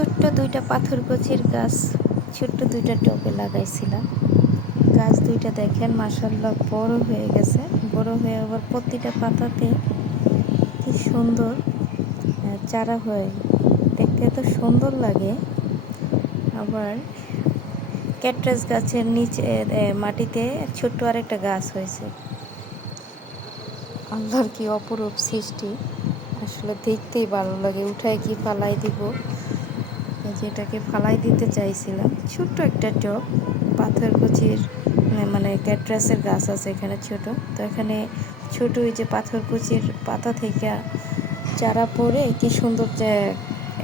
ছোট্ট দুইটা পাথর কচির গাছ, ছোট্ট দুইটা টবে লাগাইছিলাম। গাছ দুইটা দেখেন মাসাল্লাহ বড় হয়ে গেছে। বড় হয়ে আবার প্রতিটা পাতাতে কি সুন্দর চারা হয়। দেখতে এত সুন্দর লাগে। আবার ক্যাটরাস গাছের নিচে মাটিতে ছোট্ট আরেকটা গাছ হয়েছে। আল্লাহর কি অপরূপ সৃষ্টি। আসলে দেখতেই ভালো লাগে। উঠায় কি ফালাই দিব? এই যে এটাকে ফালাই দিতে চাইছিলাম, ছোট্ট একটা টব, পাথর কুচির মানে ক্যাটরাসের গাছ আছে এখানে ছোট। তো এখানে ছোট ওই যে পাথর কুচির পাতা থেকে চারা পড়ে, কি সুন্দর যে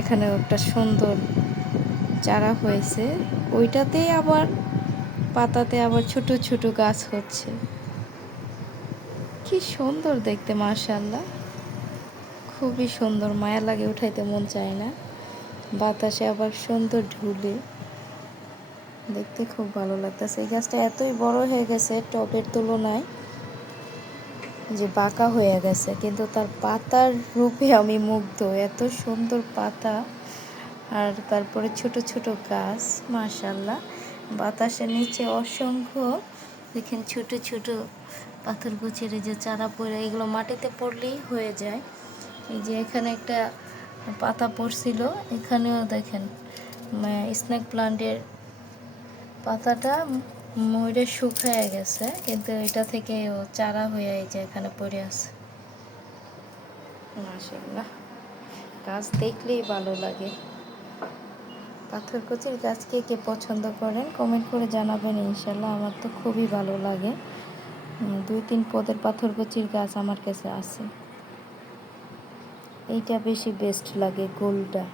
এখানে একটা সুন্দর চারা হয়েছে। ওইটাতেই আবার, পাতাতে আবার ছোট ছোট গাছ হচ্ছে। কি সুন্দর দেখতে মাশাল্লাহ খুবই সুন্দর, মায়া লাগে উঠাইতে, মন চায় না। বাতাসে আবার সুন্দর ঢুলে। দেখতে খুব ভালো লাগতেছে। এই গাছটা এতই বড় হয়ে গেছে টবের তুলনায় যে বাঁকা হয়ে গেছে। কিন্তু তার পাতার রূপে আমি মুগ্ধ। এত সুন্দর পাতা আর তারপরে ছোট ছোট গাছ মাশাল্লাহ বাতাসের নিচে অসংখ্য দেখেন ছোট ছোট পাথর গুছিয়ে যে চারা পড়ে, এগুলো মাটিতে পড়লেই হয়ে যায়। এই যে এখানে একটা পাতা পড়ছিল এখানেও দেখেন স্নেক প্লান্টের পাতাটা ময়ূরে শুকায় গেছে কিন্তু এটা থেকে ও চারা হয়ে এই যে এখানে পড়ে আছে। গাছ দেখলেই ভালো লাগে। পাথর কচির গাছ কে কে পছন্দ করেন কমেন্ট করে জানাবেন ইনশাল্লাহ আমার তো খুবই ভালো লাগে। দুই তিন পদের পাথর কচির গাছ আমার কাছে আছে। এইটা বেশি বেস্ট লাগে গোলটা